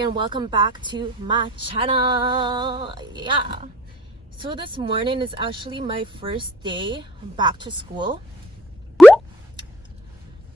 BeingAmoy and welcome back to my channel. Yeah, so this morning is actually my first day back to school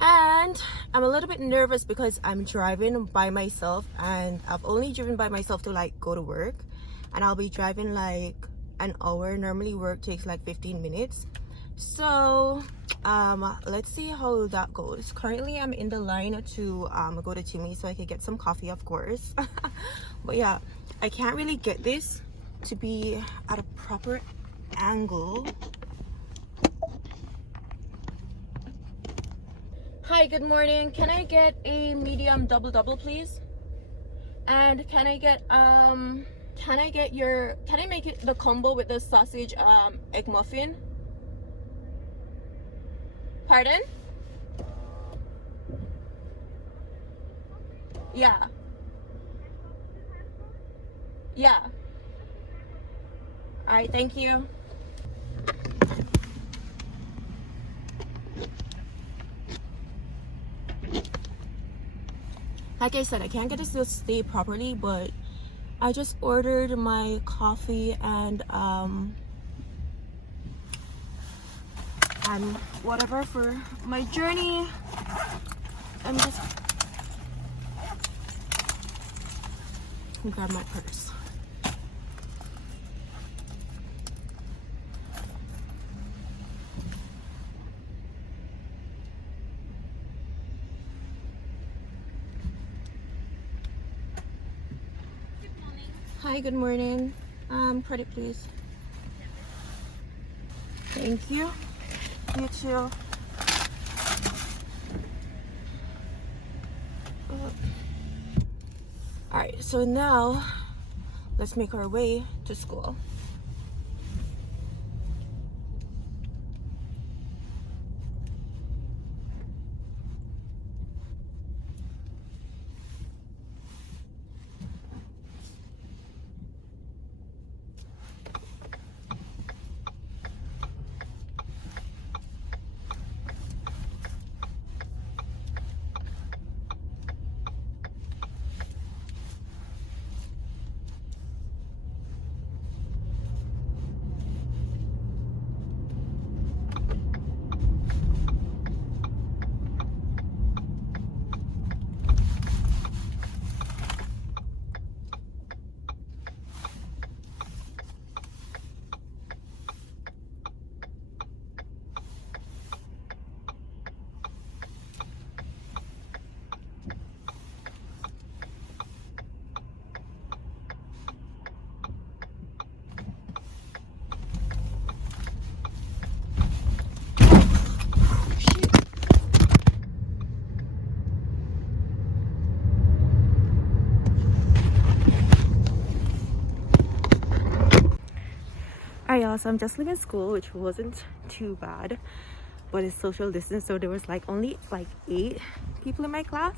and I'm a little bit nervous because I'm driving by myself, and I've only driven by myself to like go to work, and I'll be driving like an hour. Normally work takes like 15 minutes. So let's see how that goes. Currently I'm in the line to go to Timmy so I can get some coffee, of course. But yeah, I can't really get this to be at a proper angle. Hi, good morning. Can I get a medium double please? And can I make it the combo with the sausage egg muffin? Pardon? Yeah. Yeah. All right, thank you. Like I said, I can't get this to stay properly, but I just ordered my coffee and whatever for my journey. I'm just grab my purse. Hi, good morning. Credit please. Thank you. You too. Alright, so now let's make our way to school. Alright y'all, so I'm just leaving school, which wasn't too bad, but it's social distance, so there was only 8 people in my class,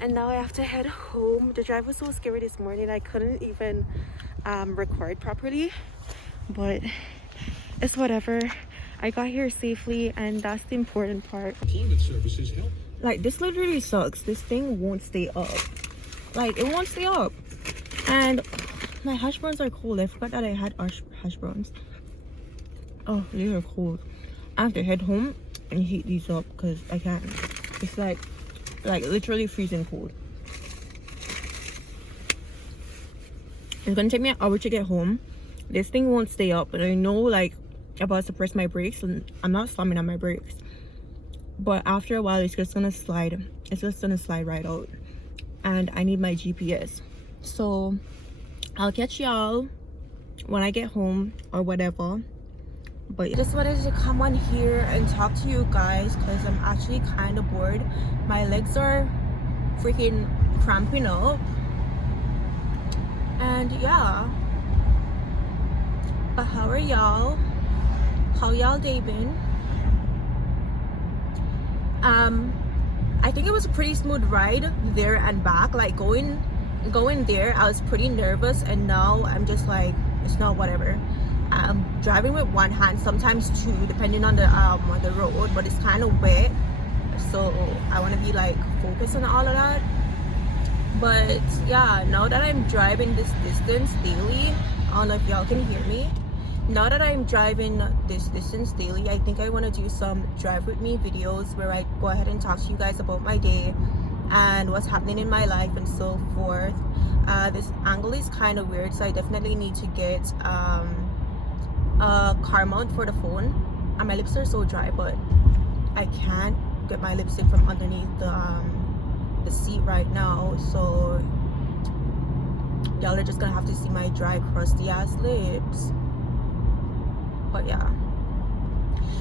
and now I have to head home. The drive was so scary this morning, I couldn't even record properly, but it's whatever. I got here safely, and that's the important part. This literally sucks. This thing won't stay up. It won't stay up. And my hash browns are cold. I forgot that I had hash browns. Oh, they are cold. I have to head home and heat these up because I can't. It's like literally freezing cold. It's gonna take me an hour to get home. This thing won't stay up, and I know I'm about to press my brakes, and I'm not slamming on my brakes. But after a while, it's just gonna slide. It's just gonna slide right out, and I need my GPS. So I'll catch y'all when I get home or whatever. But I just wanted to come on here and talk to you guys because I'm actually kind of bored. My legs are freaking cramping up, and yeah. But how are y'all? How y'all day been? I think it was a pretty smooth ride there and back. Going there, I was pretty nervous, and now I'm just it's not whatever. I'm driving with one hand, sometimes two, depending on the road, but it's kind of wet, so I want to be focused on all of that. But yeah, now that I'm driving this distance daily, I don't know if y'all can hear me. Now that I'm driving this distance daily, I think I want to do some drive with me videos where I go ahead and talk to you guys about my day and what's happening in my life and so forth. This angle is kind of weird, so I definitely need to get a car mount for the phone. And my lips are so dry, but I can't get my lipstick from underneath the seat right now, so y'all are just gonna have to see my dry, crusty ass lips. But yeah,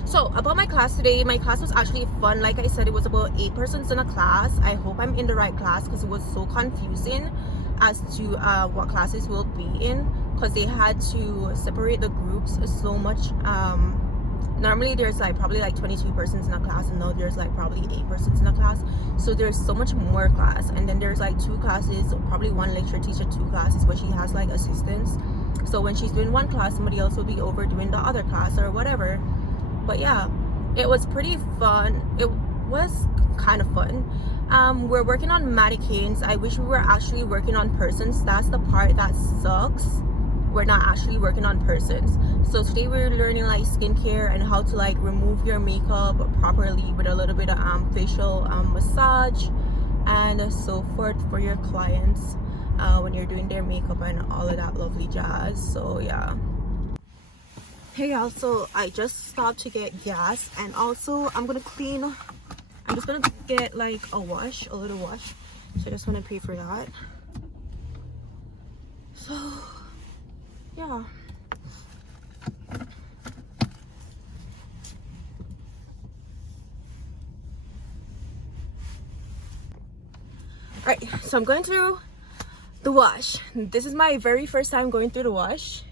so about my class today, my class was actually fun. Like I said, it was about 8 persons in a class. I hope I'm in the right class because it was so confusing as to what classes we'll be in, because they had to separate the groups so much. Normally there's like probably like 22 persons in a class, and now there's like probably 8 persons in a class, so there's so much more class. And then there's like 2 classes, probably one lecturer teacher 2 classes, but she has like assistants, so when she's doing one class, somebody else will be over doing the other class or whatever. But yeah, it was pretty fun. It was kind of fun. We're working on mannequins. I wish we were actually working on persons. That's the part that sucks. We're not actually working on persons. So today we're learning like skincare and how to like remove your makeup properly with a little bit of facial massage and so forth for your clients when you're doing their makeup and all of that lovely jazz. So yeah. Hey y'all, so I just stopped to get gas, and also I'm just gonna get like a little wash, so I just want to pay for that. So yeah, alright, so I'm going through the wash. This is my very first time going through the wash.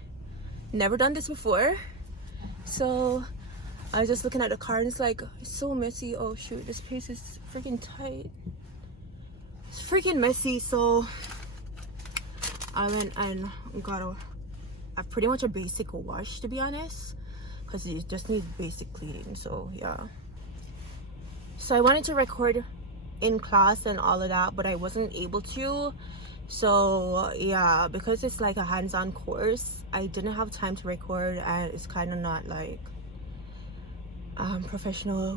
Never done this before, so I was just looking at the car and it's like, it's so messy. Oh shoot, this pace is freaking tight. It's freaking messy. So I went and got a pretty much a basic wash, to be honest, because it just needs basic cleaning. So yeah, so I wanted to record in class and all of that, but I wasn't able to. So yeah, because it's like a hands-on course, I didn't have time to record, and it's kind of not like professional.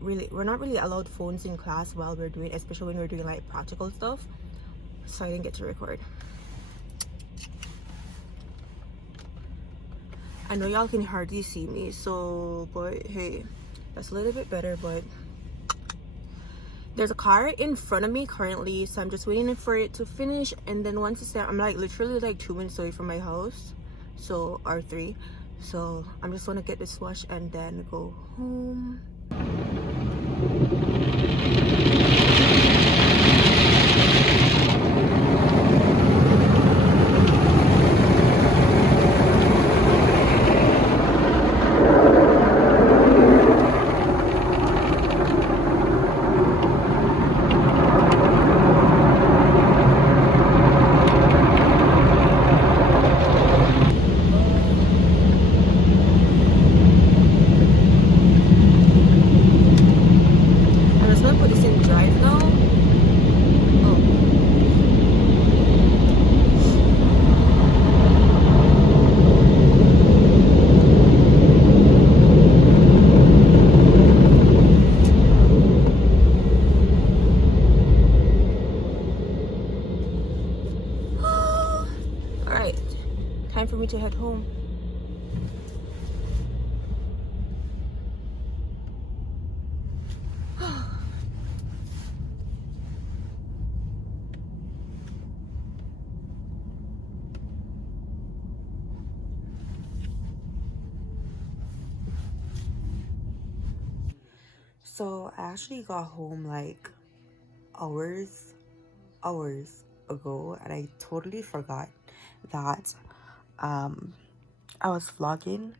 We're not really allowed phones in class while we're doing, especially when we're doing like practical stuff, so I didn't get to record. I know y'all can hardly see me, so but hey, that's a little bit better. But there's a car in front of me currently, so I'm just waiting for it to finish, and then once it's there, I'm like literally like 2 minutes away from my house, so R3. So I'm just gonna get this wash and then go home. I'm just gonna put this in drive now. Alright, time for me to head home. So I actually got home like hours ago, and I totally forgot that I was vlogging.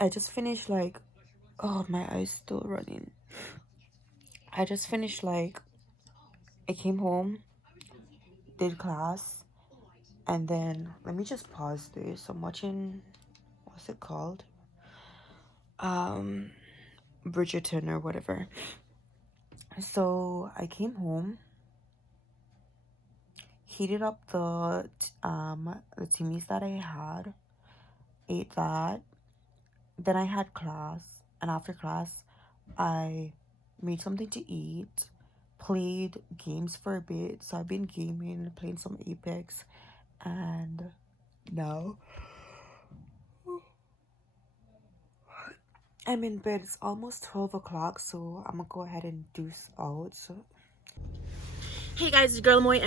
I just finished like, oh, my eyes still running. I just finished like, I came home, did class, and then let me just pause this. I'm watching, what's it called? Bridgerton or whatever. So I came home, heated up the timis that I had, ate that. Then I had class, and after class I made something to eat, played games for a bit. So I've been gaming, playing some Apex, and now I'm in bed. It's almost 12 o'clock, so I'm gonna go ahead and deuce out. So hey guys, it's your girl Moy,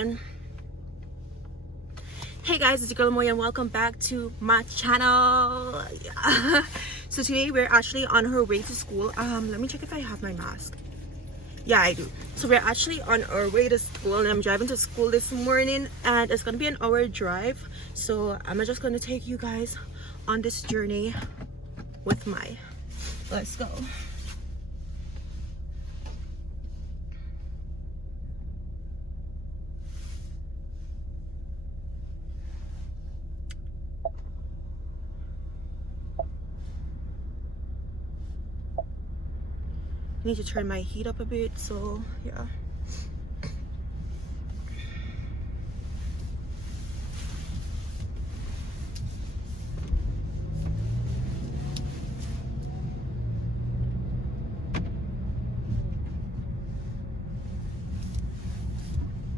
and welcome back to my channel. So today we're actually on our way to school. Let me check if I have my mask. Yeah, I do. So we're actually on our way to school, and I'm driving to school this morning, and it's gonna be an hour drive. So I'm just gonna take you guys on this journey with my. Let's go. I need to turn my heat up a bit, so yeah.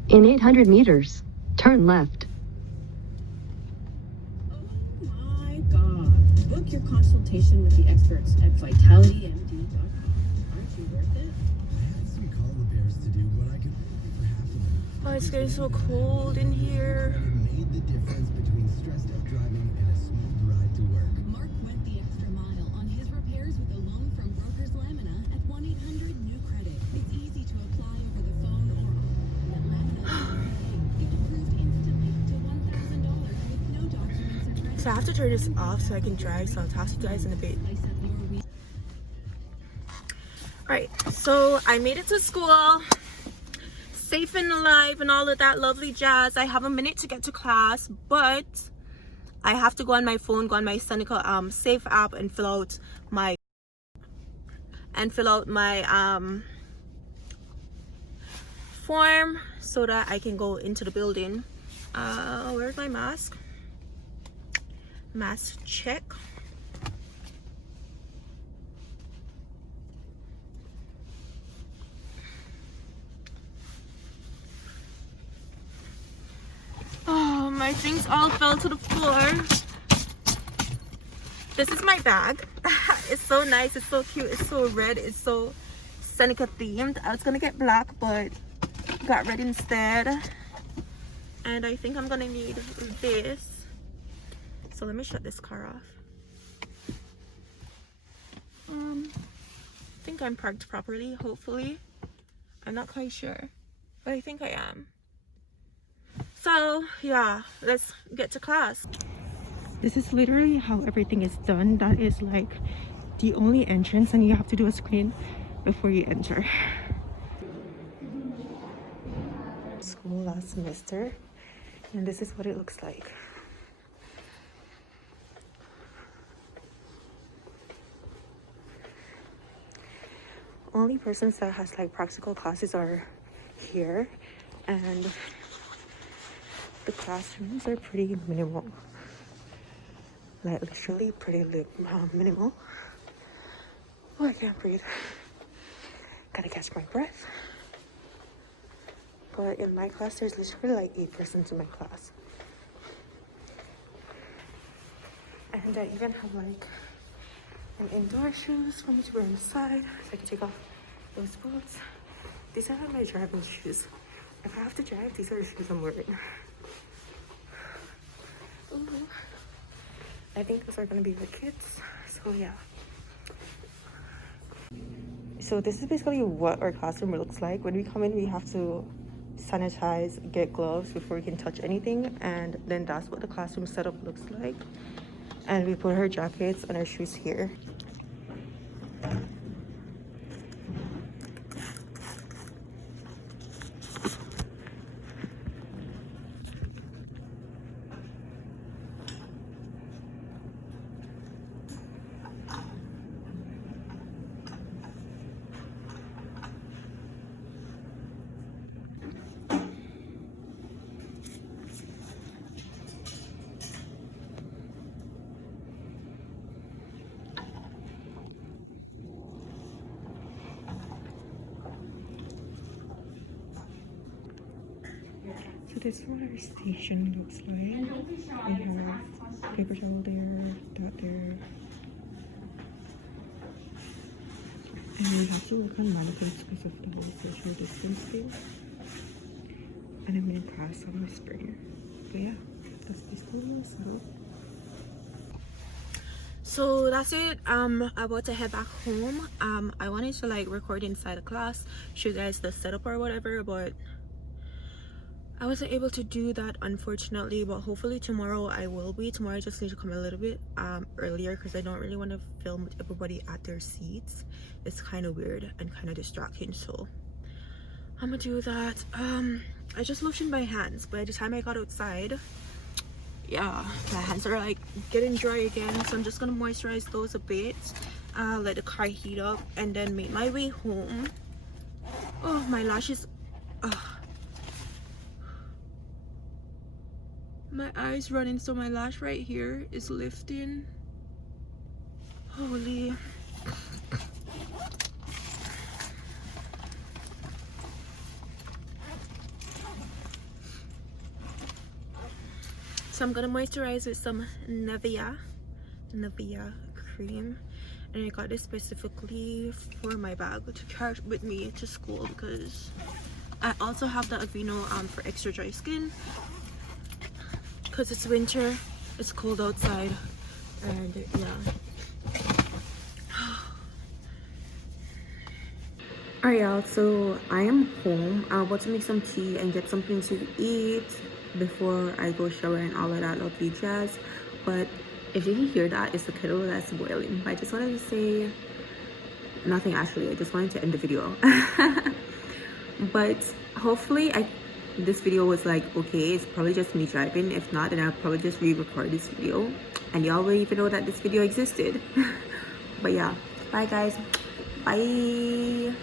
In 800 meters, turn left. Oh my God. Book your consultation with the experts at VitalityMD.com. Aren't you worth it? I had some car repairs to do, but I could only for half of them. Oh, it's getting so cold in here. It made the difference between stressed out driving and a smooth ride to work. Mark went the extra mile on his repairs with a loan from Brokers Lamina at 1-800-NEW-CREDIT. It's easy to apply over the phone or online. Get approved instantly to $1,000 with no documents or credit. So I have to turn this off so I can drive, so I'll talk to you guys in a bit. Alright, so I made it to school, safe and alive and all of that lovely jazz. I have a minute to get to class, but I have to go on my phone, go on my Seneca Safe app and fill out my form so that I can go into the building. Where's my mask? Mask check. Oh, my things all fell to the floor. This is my bag. It's so nice, it's so cute, it's so red, it's so Seneca themed. I was gonna get black, but got red instead. And I think I'm gonna need this. So let me shut this car off. I think I'm parked properly, hopefully. I'm not quite sure, but I think I am. So yeah, let's get to class. This is literally how everything is done. That is like the only entrance, and you have to do a screen before you enter. School last semester, and this is what it looks like. Only persons that has like practical classes are here, and the classrooms are pretty minimal, like literally pretty minimal. Oh, I can't breathe. Gotta catch my breath. But in my class, there's literally like 8 persons in my class. And I even have like an indoor shoes for me to wear inside, so I can take off those boots. These are my driving shoes. If I have to drive, these are the shoes I'm wearing. Ooh. I think those are gonna be the kids, so yeah. So this is basically what our classroom looks like. When we come in, we have to sanitize, get gloves before we can touch anything, and then that's what the classroom setup looks like. And we put our jackets and our shoes here. This is what our station looks like. We have paper towel there, that there. And we have to work on mannequins because of the whole social distance thing. And I'm in class on the spring. But yeah, that's basically my setup. So that's it. I'm about to head back home. I wanted to like record inside the class, show you guys the setup or whatever, but I wasn't able to do that unfortunately. But hopefully tomorrow I will be. Tomorrow I just need to come a little bit earlier because I don't really want to film with everybody at their seats. It's kind of weird and kind of distracting, so I'm gonna do that. I just lotioned my hands. By the time I got outside, yeah, my hands are like getting dry again, so I'm just gonna moisturize those a bit, let the car heat up, and then make my way home. Oh, my lashes, my eyes running, so my lash right here is lifting. Holy. So I'm gonna moisturize with some Nivea cream, and I got this specifically for my bag to carry with me to school because I also have the Aveeno for extra dry skin because it's winter, it's cold outside, and yeah. Alright y'all, so I am home. I'm about to make some tea and get something to eat before I go shower and all of that lovely jazz. But if you can hear that, it's the kettle that's boiling. I just wanted to say nothing actually. I just wanted to end the video. But hopefully this video was like okay. It's probably just me driving. If not, then I'll probably just re-record this video and y'all won't even know that this video existed. But yeah, bye guys. Bye.